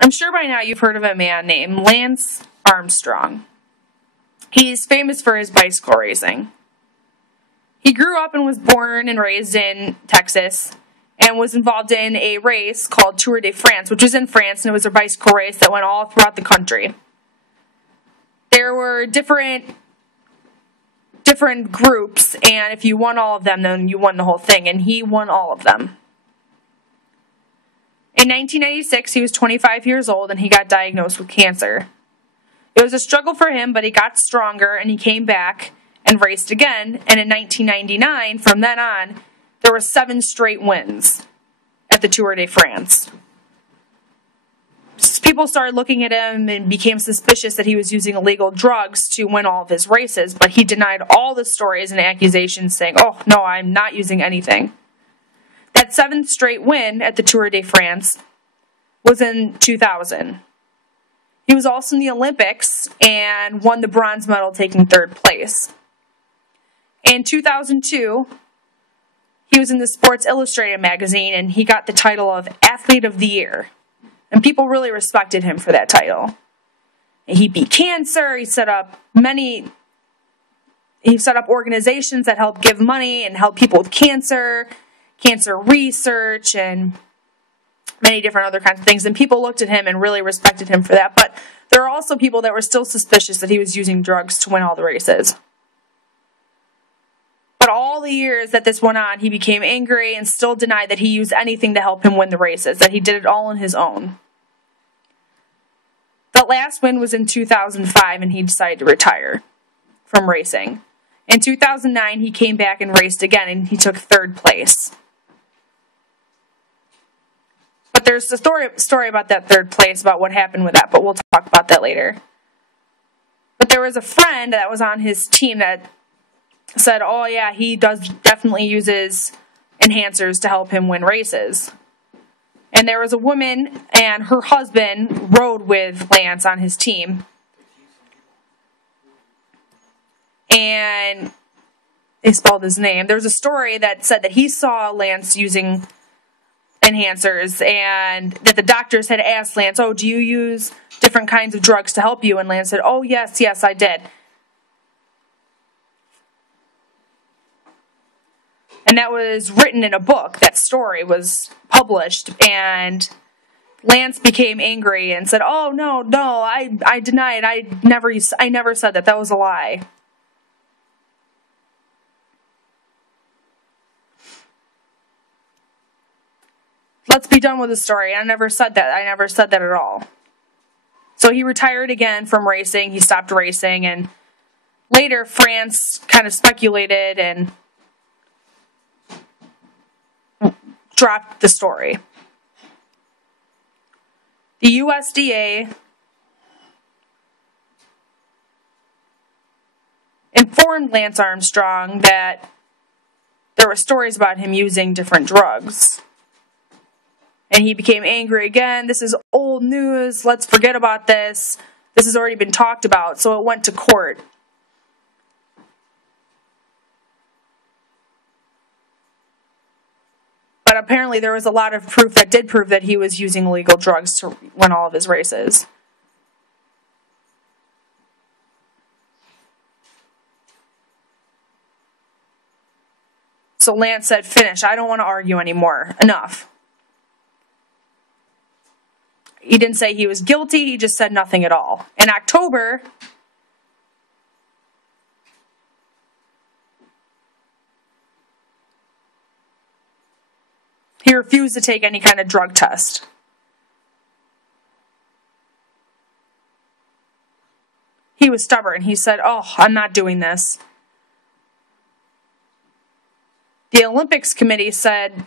I'm sure by now you've heard of a man named Lance Armstrong. He's famous for his bicycle racing. He grew up and was born and raised in Texas and was involved in a race called Tour de France, which was in France, and it was a bicycle race that went all throughout the country. There were different groups, and if you won all of them, then you won the whole thing, and he won all of them. In 1996, he was 25 years old, and he got diagnosed with cancer. It was a struggle for him, but he got stronger, and he came back and raced again, and in 1999, from then on, there were 7 straight wins at the Tour de France. People started looking at him and became suspicious that he was using illegal drugs to win all of his races, but he denied all the stories and accusations, saying, "Oh, no, I'm not using anything." That 7th straight win at the Tour de France was in 2000. He was also in the Olympics and won the bronze medal, taking 3rd place. In 2002, he was in the Sports Illustrated magazine, and he got the title of Athlete of the Year. And people really respected him for that title. He beat cancer. He set up organizations that help give money and help people with cancer research, and many different other kinds of things. And people looked at him and really respected him for that. But there are also people that were still suspicious that he was using drugs to win all the races. But all the years that this went on, he became angry and still denied that he used anything to help him win the races, that he did it all on his own. The last win was in 2005, and he decided to retire from racing. In 2009, he came back and raced again, and he took 3rd place. But there's a story about that 3rd place, about what happened with that, but we'll talk about that later. But there was a friend that was on his team that said, "Oh yeah, he definitely uses enhancers to help him win races." And there was a woman, and her husband rode with Lance on his team. And they spelled his name. There was a story that said that he saw Lance using enhancers, and that the doctors had asked Lance, "Oh, do you use different kinds of drugs to help you?" And Lance said, "Oh, yes, I did." And that was written in a book. That story was published, and Lance became angry and said, "Oh, no, I deny it. I never said that. That was a lie." Let's be done with the story. I never said that. I never said that at all. So he retired again from racing. He stopped racing, and later France kind of speculated and dropped the story. The USDA informed Lance Armstrong that there were stories about him using different drugs. And he became angry again. "This is old news. Let's forget about this. This has already been talked about." So it went to court. But apparently there was a lot of proof that did prove that he was using illegal drugs to win all of his races. So Lance said, "Finish. I don't want to argue anymore. Enough." He didn't say he was guilty. He just said nothing at all. In October, he refused to take any kind of drug test. He was stubborn. He said, "Oh, I'm not doing this." The Olympics committee said,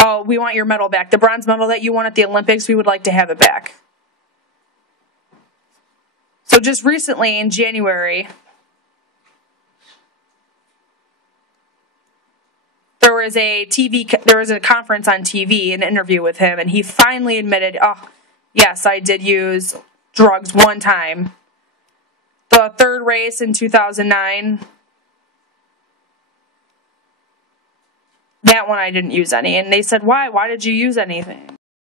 "Oh, we want your medal back. The bronze medal that you won at the Olympics, we would like to have it back." So just recently in January, there was a conference on TV, an interview with him, and he finally admitted, "Oh, yes, I did use drugs one time. The 3rd race in 2009, that one I didn't use any." And they said, "Why? Why did you use anything?"